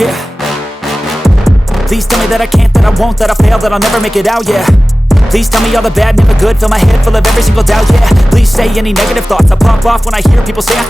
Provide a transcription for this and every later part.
yeah. Please tell me that I can't, that I won't, that I fail, that I'll never make it out, yeah. Please tell me all the bad, never good, fill my head full of every single doubt, yeah. Please say any negative thoughts, I pop off when I hear people say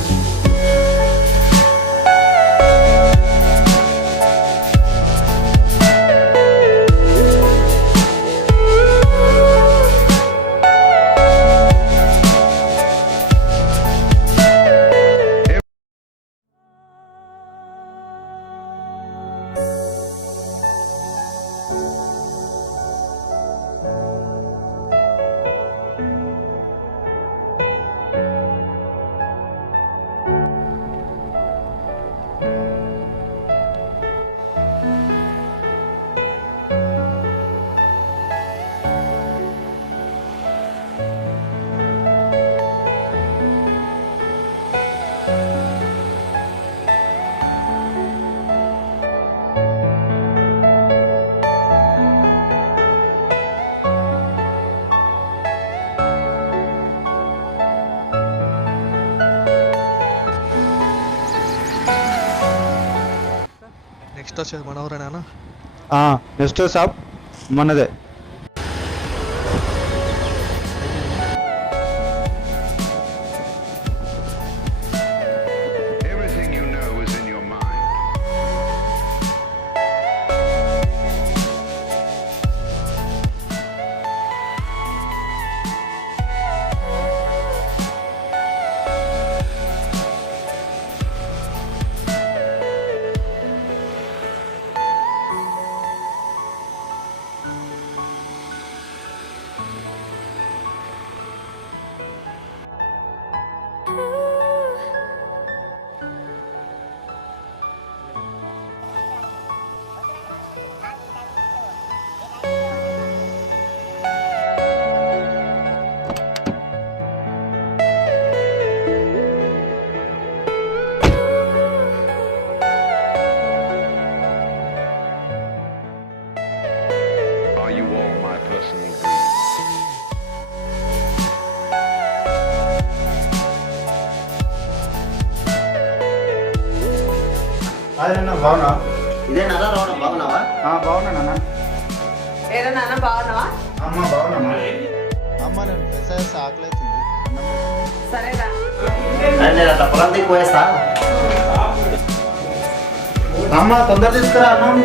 next వచ్చేది మనవరేనా? Next shop మనదే. బాగున్నా? ఇదే నాన్న రావడం బాగున్నావా? బాగున్నా నాన్న. ఏదో నాన్న బాగున్నావా? అమ్మ బాగున్నా. అమ్మ నేను పెసరేస్తే ఆకలి అవుతుంది. సరేరా నేను అట్లా పొలం దిక్కు పోయేస్తా. అమ్మ తొందర తీసుకురా అన్నం.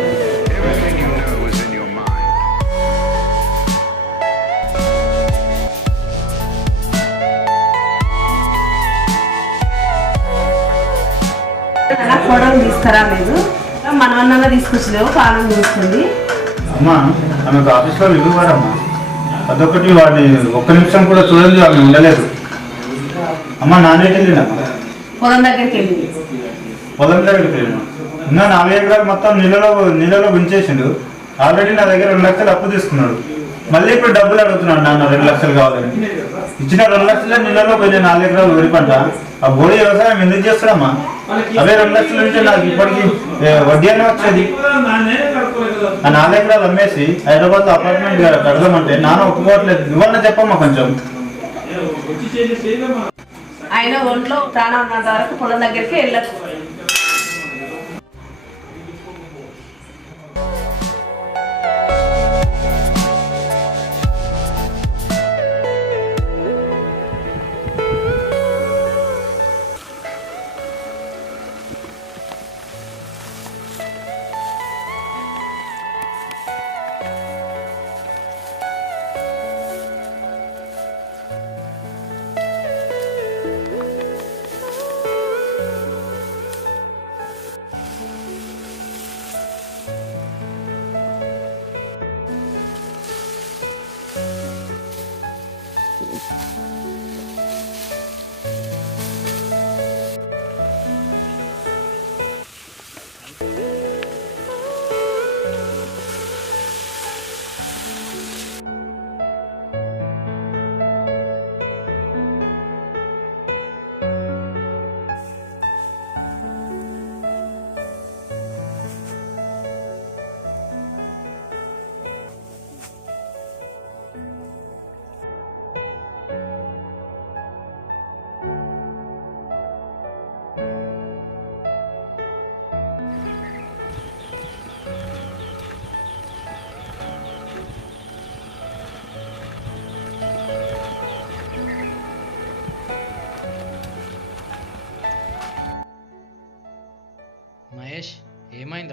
ఫోటోలు తీసుకురాలేదు, మనమన్నా తీసుకొచ్చలేవు, పానం చూస్తుంది. అమ్మ ఆమెకు ఆఫీస్లో రివ్యూ వాడమ్మా, అదొకటి వాడిని ఒక్క నిమిషం కూడా చూడండి, ఆమె ఉండలేదు. అమ్మ నాన్నకి వెళ్ళిందమ్మా, పొలం దగ్గరికి వెళ్ళింది. పొలం దగ్గరికి వెళ్ళినా ఇంకా 4 ఎకరాలు మొత్తం నీళ్ళలో గుంచేసిండు. ఆల్రెడీ నా దగ్గర 2 లక్షలు అప్పు తీసుకున్నాడు. మళ్ళీ ఇప్పుడు డబ్బులు అడుగుతున్నాడు నాన్న, 2 లక్షలు కావాలని. ఇచ్చిన 2 లక్షలే నీళ్ళలో పోయినాయి 4 ఎకరాలు వరి పంట. ఆ బోడి వ్యవసాయం ఎందుకు చేస్తాడమ్మా? అవే 2 లక్షలు ఉంటే నాకు ఇప్పటికి వడ్డీ అనే వచ్చేది. ఆ 4 ఎకరాలు అమ్మేసి హైదరాబాద్లో అపార్ట్మెంట్ కడదామంటే నాన్న ఒప్పుకోవట్లేదు. నువ్వన్నా చెప్పమ్మా కొంచెం. ఆయన ఒంట్లో ప్రాణం ఉన్నంత వరకు పొలం దగ్గరికి వెళ్ళదు.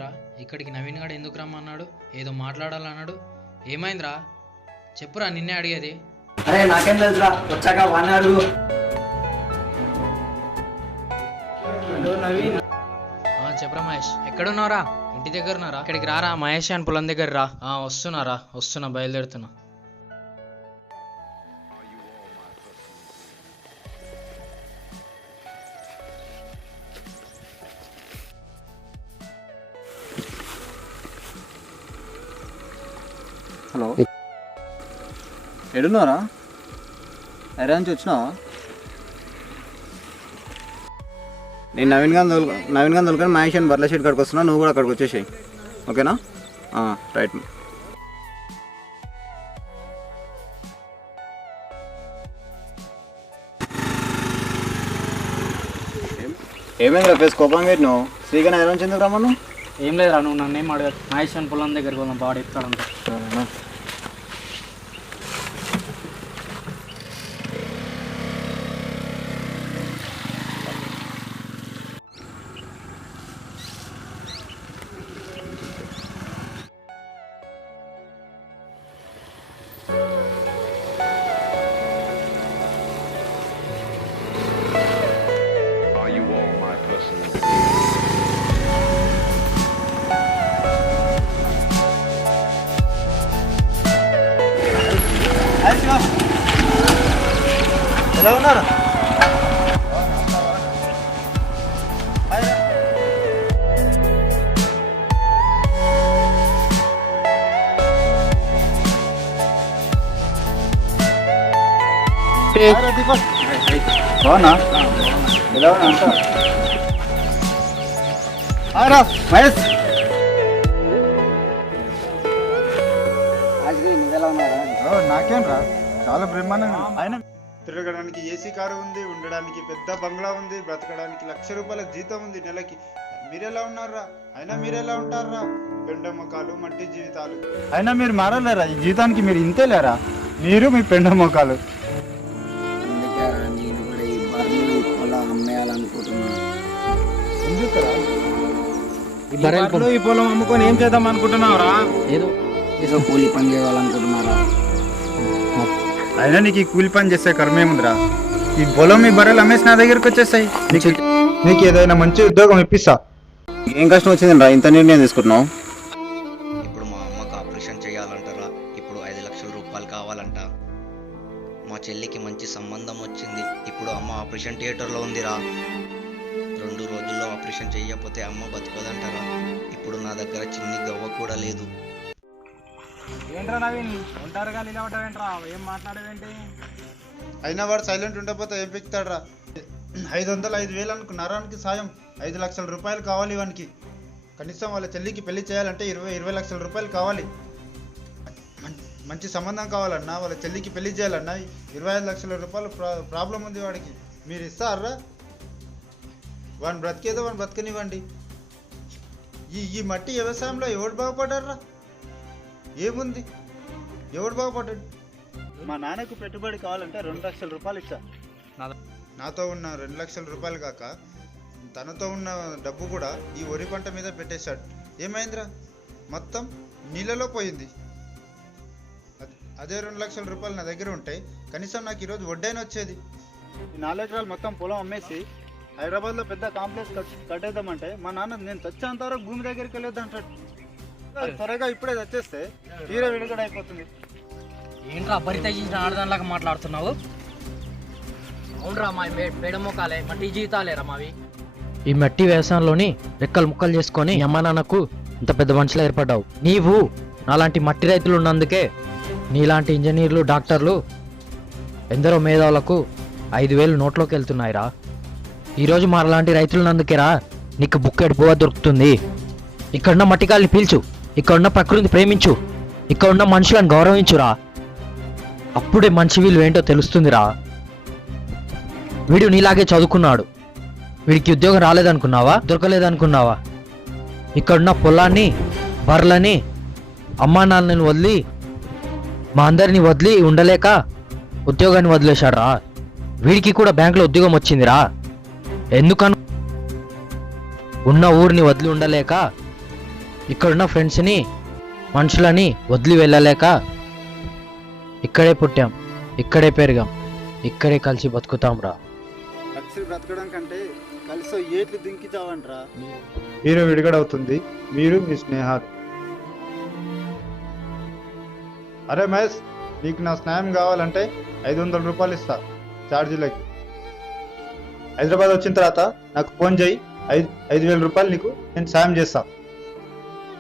ఏమైందిరా? ఇక్కడికి నవీన్ గాడు ఎందుకు రమ్మన్నాడు? ఏదో మాట్లాడాలన్నాడు. ఏమైందిరా చెప్పురా, నిన్నే అడిగేది. అరే నాకేం తెలుసురా, వచ్చాక వాడిని అడుగు. చెప్పరా మహేష్, ఎక్కడున్నారా? ఇంటి దగ్గర ఉన్నారా? ఇక్కడికి రారా మహేష్ అని పొలం దగ్గర రా. వస్తున్నా బయలుదేరుతున్నా. హలో, ఎడున్నారా? ఎరా నుంచి వచ్చినావా? నేను నవీన్ గాంధీ దొరకని మహేష్ అని బర్ల షెడ్ కాడికి వస్తున్నా, నువ్వు కూడా అక్కడికి వచ్చేసాయి. ఓకేనా? రైట్. ఏమైందిరా ఫేస్ కోపం పెట్టినావు? శ్రీగానే ఎలా నుంచి ఎందుకు రమ్మను? ఏం లేదురా, నువ్వు నన్ను ఏం అడగదు. మహేష్ అని పొలం దగ్గరికి వెళ్దాం, బాగా చెప్తాడంట. ఎలా ఉన్నారు? బాగున్నా? ఎలా ఉన్నా అంట? మహేష్ నాకేం రా, చాలా బ్రహ్మాండంగా. ఆయన తిరగడానికి ఏసీ కారు ఉంది, ఉండడానికి పెద్ద బంగ్లా ఉంది, బ్రతకడానికి ₹1,00,000 జీతం ఉంది నెలకి. మీరెలా ఉన్నారా? అయినా మీరెలా ఉంటారా? పెండ మొక్కలు, మట్టి జీవితాలు. అయినా మీరు మారలేరా? ఈ జీతానికి మీరు ఇంతేలేరా? మీరు మీ పెండ మొక్కలు. నేను కూడా ఈ బర్రెలు పొలం అమ్మేయాలనుకుంటున్నాను. ఎందుకురా ఈ పొలం అమ్ముకొని ఏం చేద్దాం అనుకుంటున్నావురా? ఏదో కూలి పని చేయాలనుకుంటున్నారా? అయినా నీకు ఈ కూలి పని చేసే కర్మేముందిరా? ఈ పొలం, ఈ బర్రెలు అమ్మేసి నా దగ్గరికి వచ్చేస్తాయి. నీకు ఏదైనా మంచి ఉద్యోగం ఇప్పిస్తా. ఏం కష్టం వచ్చిందిరా ఇంత నిర్ణయం తీసుకుంటున్నావు? ఇప్పుడు మా అమ్మకు ఆపరేషన్ చేయాలంటారా? ఇప్పుడు ₹5,00,000 కావాలంట. మా చెల్లికి మంచి సంబంధం వచ్చింది. ఇప్పుడు అమ్మ ఆపరేషన్ థియేటర్లో ఉందిరా. 2 రోజుల్లో ఆపరేషన్ చేయకపోతే అమ్మ బతుకోదంటారా? ఇప్పుడు నా దగ్గర చిన్ని గవ్వ కూడా లేదు. ఏంట్రా నవీన్, ఒంటారుగా నిలబడ్డావేంట్రా? ఏం మాట్లాడేవేంటి? అయినా వాడు సైలెంట్ ఉండకపోతే ఏం పెక్తాడ్రా? 500,000 అనుకు నరానికి సాయం, ₹5,00,000 కావాలి వానికి. కనీసం వాళ్ళ చెల్లికి పెళ్లి చేయాలంటే 20 లక్షల రూపాయలు కావాలి. మంచి సంబంధం కావాలన్నా, వాళ్ళ చెల్లికి పెళ్లి చేయాలన్నా 25 లక్షల రూపాయలు ప్రాబ్లం ఉంది వాడికి. మీరు ఇస్తారా? వాడిని బ్రతికేదో వాడిని బ్రతకనివ్వండి. ఈ మట్టి వ్యవసాయంలో ఎవడు బాగుపడ్డారా? ఏముంది? ఎవడు బాగుపడ్డాడు? మా నాన్నకు పెట్టుబడి కావాలంటే ₹2,00,000 ఇచ్చా. నాతో ఉన్న ₹2,00,000 కాక తనతో ఉన్న డబ్బు కూడా ఈ వరి పంట మీద పెట్టేశాడు. ఏమైందిరా? మొత్తం నీళ్ళలో పోయింది. అదే ₹2,00,000 నా దగ్గర ఉంటే కనీసం నాకు ఈరోజు వడ్డైన వచ్చేది. 4 ఎకరాలు మొత్తం పొలం అమ్మేసి హైదరాబాద్లో పెద్ద కాంప్లెక్స్ కట్టేద్దామంటే మా నాన్న నేను తెచ్చేంత వరకు భూమి దగ్గరికి వెళ్ళొద్దు అంటాడు. త్వరగా ఇప్పుడే తెచ్చేస్తే తీరే విడుదల అయిపోతుంది. ఏంట్రా బరిత చేసిన ఆడదానిలాగా మాట్లాడుతున్నావు? అవునరా, మా పేడమోకాలే మట్టి జీవితాలేరా మావి. ఈ మట్టి వ్యవసాయంలోని రెక్కలు ముక్కలు చేసుకొని అమ్మ నాన్నకు ఇంత పెద్ద మనుషులు ఏర్పడ్డావు. నీవు నాలాంటి మట్టి రైతులు ఉన్నందుకే నీలాంటి ఇంజనీర్లు, డాక్టర్లు, ఎందరో మేధావులకు 5,000 నోట్లోకి వెళ్తున్నాయిరా. ఈరోజు మాలాంటి రైతులు ఉన్నందుకేరా నీకు బుక్కెడు పువ్వ దొరుకుతుంది. ఇక్కడున్న మట్టికాల్ని పీల్చు, ఇక్కడున్న ప్రకృతిని ప్రేమించు, ఇక్కడున్న మనుషులను గౌరవించురా. అప్పుడే మనిషి విలువ ఏంటో తెలుస్తుందిరా. వీడు నీలాగే చదువుకున్నాడు, వీడికి ఉద్యోగం రాలేదనుకున్నావా? దొరకలేదనుకున్నావా? ఇక్కడున్న పొలాన్ని, బర్రెలని, అమ్మా నాన్నని వదిలి, మా అందరిని వదిలి ఉండలేక ఉద్యోగాన్ని వదిలేశాడురా. వీడికి కూడా బ్యాంకులో ఉద్యోగం వచ్చిందిరా. ఎందుకను? ఉన్న ఊరిని వదిలి ఉండలేక ఇక్కడున్న ఫ్రెండ్స్ని మనుషులని వదిలి వెళ్ళలేక ఇక్కడే పుట్టాం, ఇక్కడే పెరిగాం, ఇక్కడే కలిసి బతుకుతాం రా. కలిసి బ్రతకడం కంటే కలిసి ఏట్లు దింకితావంట్రా. మీరు విడిగడవుతుంది, మీరు మీ స్నేహాలు. అరే మహేష్, నీకు నా స్నేహం కావాలంటే 500 రూపాయలు ఇస్తా ఛార్జీలకి. హైదరాబాద్ వచ్చిన తర్వాత నాకు ఫోన్ చేయి, 5,000 రూపాయలు నీకు నేను సాయం చేస్తా.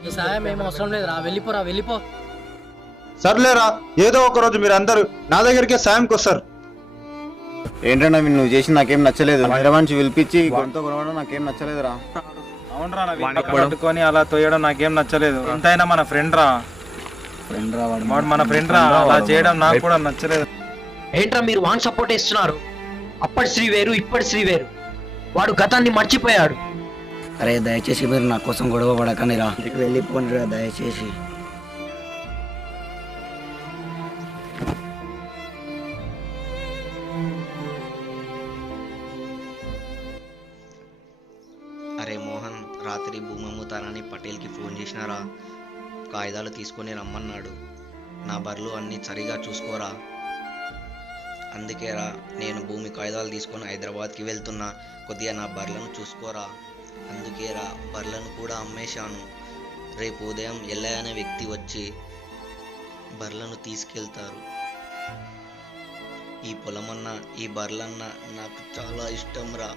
ఈ సాయం ఏం అవసరం లేదురా, వెళ్ళిపోరా వెళ్ళిపో. సర్లేరా, ఏదో ఒక రోజు మీరు అందరూ నా దగ్గరికే సాయంకి వస్తారు. ఏంటన్నా నువ్వు చేసి నాకేం నచ్చలేదు. హైదరాబాద్ నుంచి పిలిపించి కొంత కొనవడం నాకేం నచ్చలేదురా. అవునరా, పట్టుకొని అలా తోయడం నాకేం నచ్చలేదు. ఎంతైనా మన ఫ్రెండ్ రా, వాడు మన ఫ్రెండ్ రా, అలా చేయడం నాకు కూడా నచ్చలేదు. ఏంట్రా మీరు వాన్ సపోర్ట్ ఇస్తున్నారు? అప్పటి శ్రీ వేరు, ఇప్పటి శ్రీ వేరు. వాడు గతాన్ని మర్చిపోయాడు. అరే దయచేసి మీరు నా కోసం గొడవ పడకండి రా, వెళ్ళిపోండి రా దయచేసి. అరే మోహన్, రాత్రి భూమి అమ్ముతానని పటేల్కి ఫోన్ చేసినారా? కాగితాలు తీసుకొని రమ్మన్నాడు. నా బర్రెలు అన్నీ సరిగా చూసుకోరా. అందుకేరా నేను భూమి కాగితాలు తీసుకొని హైదరాబాద్కి వెళ్తున్నా. కొద్దిగా నా బర్రెలను చూసుకోరా. అందుకేరా బర్రెలను కూడా అమ్మేశాను. రేపు ఉదయం ఎల్లయ్య అనే వ్యక్తి వచ్చి బర్రెలను తీసుకెళ్తారు. ఈ పొలమన్నా ఈ బర్రెలన్నా నాకు చాలా ఇష్టం రా.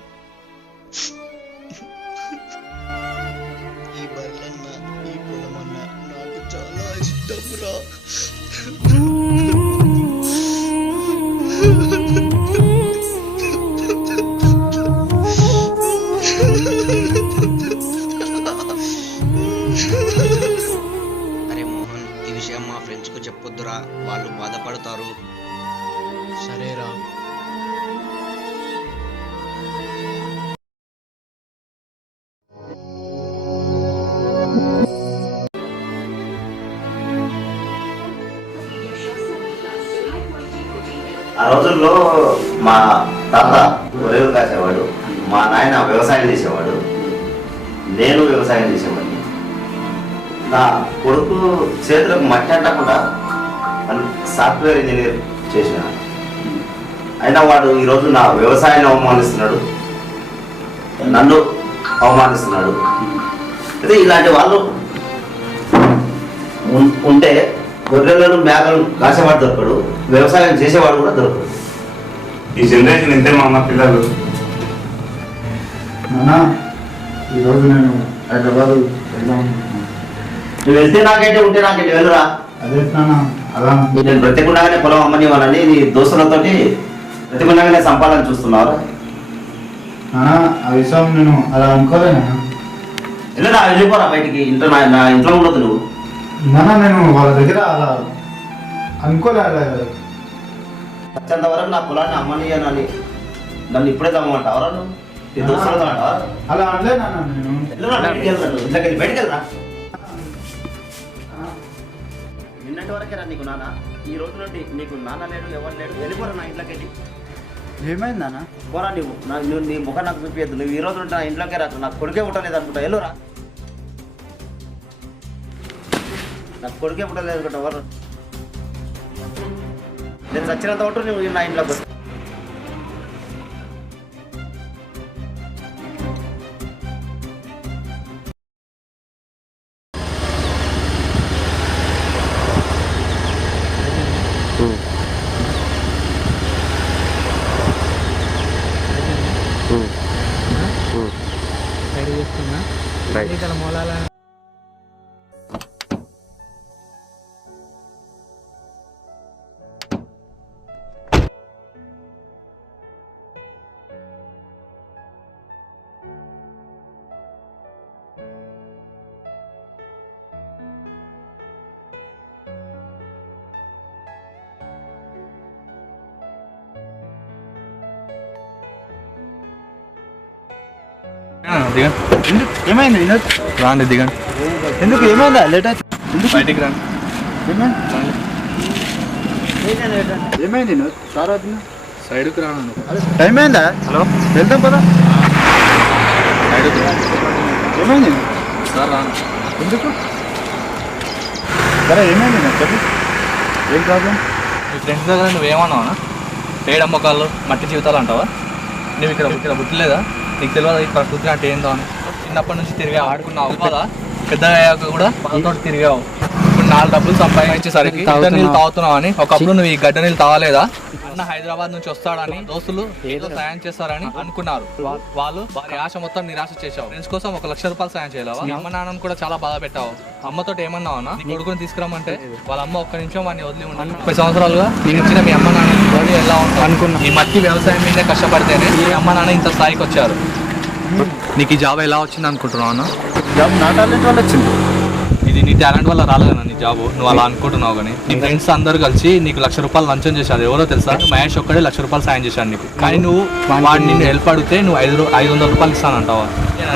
ఈ బర్రెలన్నా ఈ పొలమన్నా నాకు చాలా ఇష్టం రా. అరే మోహన్, ఈ విషయం మా ఫ్రెండ్స్కు చెప్పొద్దురా, వాళ్ళు బాధపడతారు. సరేరా. ఆ రోజుల్లో మా తాత గొర్రెలు కాసేవాడు, మా నాయన వ్యవసాయం చేసేవాడు, నేను వ్యవసాయం చేసేవాడిని. నా కొడుకు చేతులకు మట్టి అంటకుండా సాఫ్ట్వేర్ ఇంజనీర్ చేసిన. అయినా వాడు ఈరోజు నా వ్యవసాయాన్ని అవమానిస్తున్నాడు, నన్ను అవమానిస్తున్నాడు. అయితే ఇలాంటి వాళ్ళు ఉంటే గొర్రెలను మేకలను కాసేవాడు దొరకడు, వ్యవసాయం చేసేవాడు కూడా దొరకడు. ఈ జనరేషన్ ఇంతే మా అమ్మ పిల్లలు. ఈరోజు నేను హైదరాబాద్ వెళ్దాం. నువ్వు వెళ్తే నాకైతే ఉంటే నాకైతే వెళ్ళురా. అదే అలా నేను బ్రతికుండగానే పొలం అమ్మనివ్వాలని నీ దోస్తులతోటి బ్రతికుండగానే సంపాదన చూస్తున్నావు. ఆ విషయం నేను అలా అనుకోలేనా. వెళ్ళరా, వెళ్ళిపోరా బయటికి. ఇంట్లో నా ఇంట్లో ఉండదు నువ్వు. నేను వాళ్ళ దగ్గర అలా అనుకోలే. వచ్చేంత వరకు నా పొలాన్ని అమ్మనియనని నన్ను ఇప్పుడే తమ్మంటావరా నువ్వు? నీ దోస్తులతో అంటావా? అలా అనలే నాన్న నేను. వెళ్ళరా, బయటికి వెళ్ళరా, నువ్వు ఇంట్లోకి బయటికి వెళ్ళరా. నిన్నటి వరకే రా నీకు నాన్న, ఈ రోజు నుండి నీకు నాన్న లేడు, ఎవరు లేడు. వెళ్ళిపోరా నా ఇంట్లోకి వెళ్ళి. ఏమైంది నాన్న? పోరా నువ్వు నీ ముఖం నాకు చూపించద్దు. నువ్వు ఈ రోజు నుండి నా ఇంట్లోకే రాకు. నాకు కొడుకే పుట్టలేదు అనుకుంటా. వెళ్ళురా, నాకు కొడుకే పుట్టలేదు అనుకుంటా. ఎవరు నేను చచ్చినంత ఉంటూ నువ్వు నా ఇంట్లోకి వస్తా. ఏమైంది వినోద్? రాండి దిగండి. ఎందుకు ఏమైందా? లేట్ అయితే బయటికి రండి. ఏమైంది వినోద్? సార్ సైడ్కి రాను. టైం అయిందా? హలో, వెళ్తాం కదా. సైడ్కి రా. ఏమైంది సార్ రాను. ఎందుకు? సరే ఏమైంది నేను చెప్పు, ఏం ప్రాబ్లం? మీ ఫ్రెండ్స్ దగ్గర నువ్వేమన్నావా? పేడ మొక్కలు మట్టి జీవితాలు అంటావా? నువ్వు ఇక్కడ పుట్టలేదా? నీకు తెలియదా ఈ ప్రకృతి అంటే ఏందో అని? చిన్నప్పటి నుంచి తిరిగావు, ఆడుకున్నావు కదా, పెద్దగా అయ్యాక కూడా వాళ్ళతో తిరిగావు. ఇప్పుడు 4 డబ్బులు సంపాదించేసరికి గడ్డ నీళ్ళు తాగుతున్నావు అని ఒకప్పుడు నువ్వు ఈ గడ్డ నీళ్ళు తాగలేదా? అన్న హైదరాబాద్ నుంచి వస్తాడని దోస్తులు ఏదో సాయం చేస్తారని అనుకున్నారు. వాళ్ళు వారి ఆశ మొత్తం నిరాశ చేశావు. ఫ్రెండ్స్ కోసం 1 లక్ష రూపాయలు సాయం చేయలేవా? మీ అమ్మ నాన్నను కూడా చాలా బాధ పెట్టావు. అమ్మతో ఏమన్నావు అన్న? నీ కొడుకుని తీసుకురామంటే వాళ్ళ అమ్మ ఒక్క నిమిషం వాడిని వదిలి ఉన్నాను. 30 సంవత్సరాలుగా నేను ఇచ్చిన మీ అమ్మ నాన్న ఎలా ఉంటావు అనుకున్నా. ఈ మట్టి వ్యవసాయం మీదే కష్టపడితేనే మీ అమ్మ నాన్న ఇంత స్థాయికి వచ్చారు. నీకు ఈ జాబ్ ఎలా వచ్చింది అనుకుంటున్నావు అన్న? జాబ్ నా టాలెంట్ వల్ల వచ్చింది. ఇది నీ టాలెంట్ వల్ల రాలేదన్న నీ జాబ్, నువ్వు అలా అనుకుంటున్నావు. కానీ నీ ఫ్రెండ్స్ అందరూ కలిసి నీకు 1 లక్ష రూపాయలు లంచం చేశారు. ఎవరో తెలుసా? మహేష్ ఒక్కడే 1 లక్ష రూపాయలు సాయం చేశాడు నీకు. కానీ నువ్వు వాడు నిన్ను హెల్ప్ అడిగితే నువ్వు 500 రూపాయలు ఇస్తానంటావా?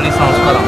నీ సంస్కారం.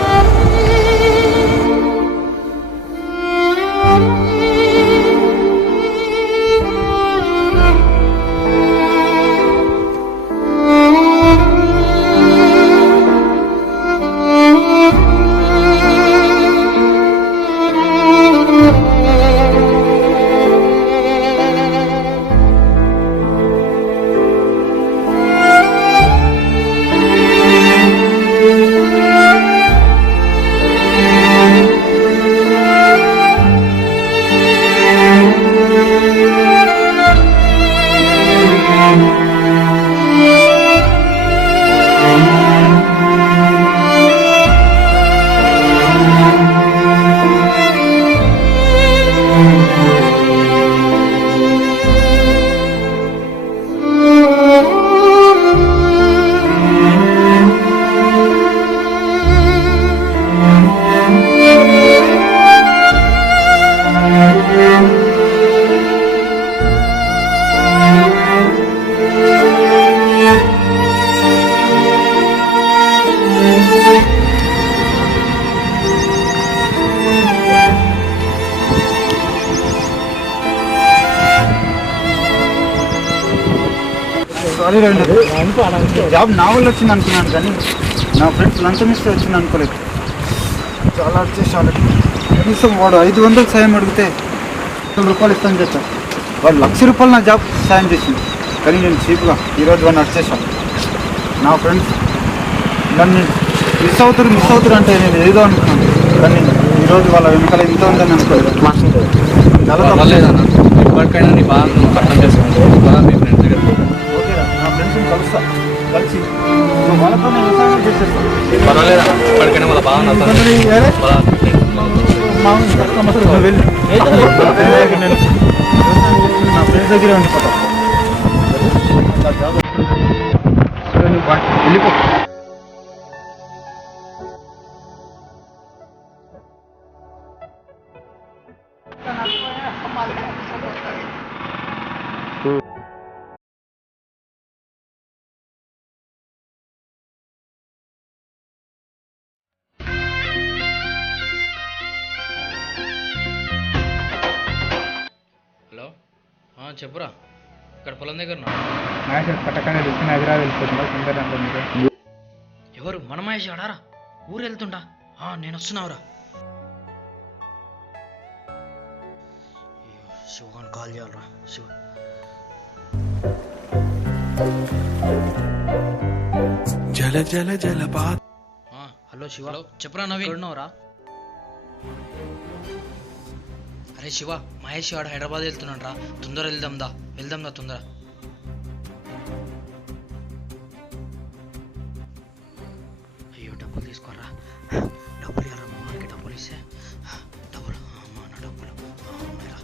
సారీ రండి, జాబ్ నా వల్ల వచ్చింది అనుకున్నాను కానీ నా ఫ్రెండ్స్ లంచం ఇస్తే వచ్చింది అనుకోలేదు. చాలా వచ్చేసాడు. కనీసం వాడు 500 సాయం అడిగితే 100 రూపాయలు ఇస్తాను చెప్పాను. వాడు 1 లక్ష రూపాయలు నా జాబ్ సాయం చేసింది. కానీ నేను చీప్గా ఈరోజు వాడిని వచ్చేసాను. నా ఫ్రెండ్స్ నన్ను మిస్ అవుతారు అంటే నేను ఏదో అనుకున్నాను. కానీ ఈరోజు వాళ్ళ వెనకాల ఇంత ఉందని అనుకోలేదు. చాలా పర్వాలేదన్న, ఇప్పటికైనా నీ బాగా నువ్వు అర్థం చేసుకుంటావు మీ ఫ్రెండ్స్ దగ్గర. ఓకేరా, నా ఫ్రెండ్స్ని కలిసి నువ్వు వాళ్ళతో వ్యవసాయం చేసేస్తాను. పర్వాలేదన్న, ఇప్పటికైనా వాళ్ళ బాగా అర్థం వెళ్ళి నా ఫ్రెండ్స్ దగ్గరే ఉండిపోతా. వెళ్ళిపో. హలో, చెప్పురా. ఇక్కడ పొలం దగ్గర పట్టకానే తెలిసిన హైదరాబాద్ వెళ్ళిపోతుందా? ఎవరు? మన మహేష్ ఆడారా? ఊరు వెళ్తుంటా. నేను వస్తున్నావురా. శివగాని కాల్ చేయాలరా. శివ, జల జల జల హలో శివ. చెప్పరా నవీన్, ఉన్నావురా? అరే శివ, మహేష్ వాడు హైదరాబాద్ వెళ్తున్నాడు రా. తొందర వెళ్దాందా తొందర. అయ్యో డబ్బులు తీసుకోరా. డబ్బులు ఇవ్వరా, మనకి డబ్బులు ఇస్తే డబ్బులు. అమ్మా నా డబ్బులు ఉన్నాయిరా.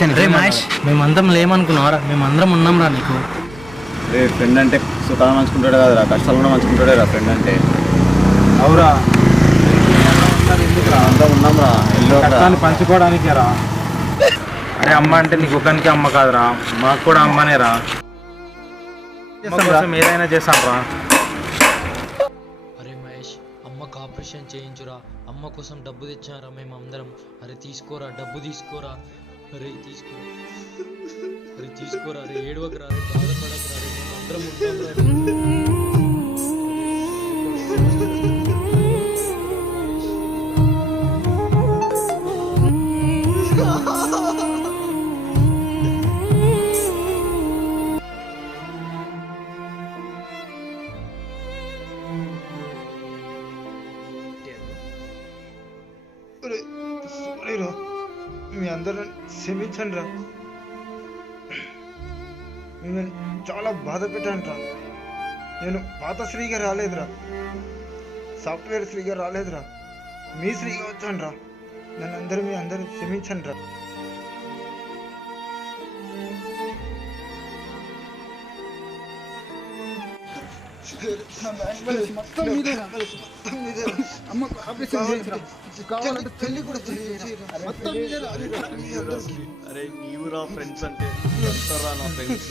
ఇచ్చాను రే మహేష్, మేమందరం లేమనుకున్నావరా? మేమందరం ఉన్నాం రా నీకు. రే ఫ్రెండ్ అంటే సుఖాలు మంచుకుంటాడే కదరా, కష్టాలు కూడా మంచుకుంటాడే రా ఫ్రెండ్ అంటే. అవురా అంతా ఉన్నాం రా, కష్టాన్ని పంచుకోవడానికే రా. అరే అమ్మ అంటే నీకు ఒకరికి అమ్మ కాదురా, మాకు కూడా అమ్మనే రా. ఏదైనా చేస్తాం రా. అరే మహేష్, అమ్మకు ఆపరేషన్ చేయించురా. అమ్మ కోసం డబ్బు తెచ్చారా మేమందరం. అరే తీసుకోరా, డబ్బు తీసుకోరా. అరే తీసుకోరా, అరే తీసుకోరా. అరే ఏడవకరా, అరే బాధపడకరా. అరే మేమందరం ఉంటాం రా. మీ అందరూ క్షమించండి రా. మిమ్మల్ని చాలా బాధ పెట్టాను రా. నేను పాత శ్రీగా రాలేదురా, సాఫ్ట్వేర్ శ్రీగా రాలేదురా, మీ శ్రీగా వచ్చాను రా. నన్ను మీ అందరూ క్షమించండి రా. అరే నీవు రా ఫ్రెండ్స్ అంటే రా నా ఫ్రెండ్స్.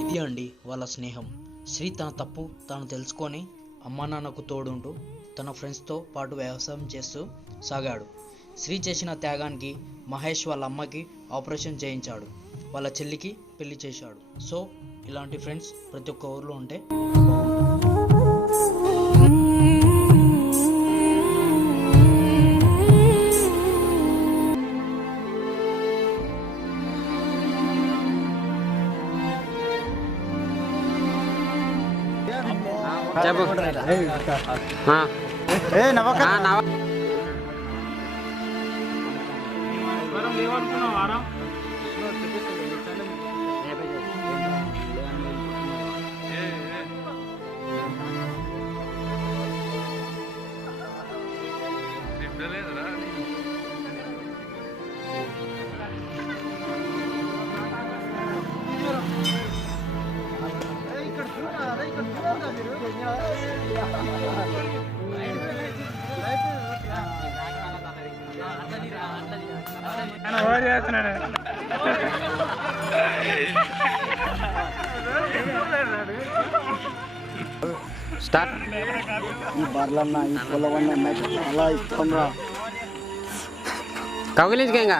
ఇది అండి వాళ్ళ స్నేహం. శ్రీ తన తప్పు తాను తెలుసుకొని అమ్మా నాన్నకు తోడుంటూ తన ఫ్రెండ్స్తో పాటు వ్యవసాయం చేస్తూ సాగాడు. శ్రీ చేసిన త్యాగానికి మహేష్ వాళ్ళ అమ్మకి ఆపరేషన్ చేయించాడు, వాళ్ళ చెల్లికి పెళ్లి చేశాడు. సో ఇలాంటి ఫ్రెండ్స్ ప్రతి ఒక్క ఊర్లో ఉంటే ఈ బర్లన్నా ఈ పొలవన్నా అలా ఇస్తాం రా. కౌగిలించుకేంగా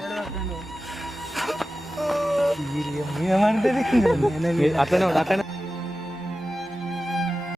అట్లనే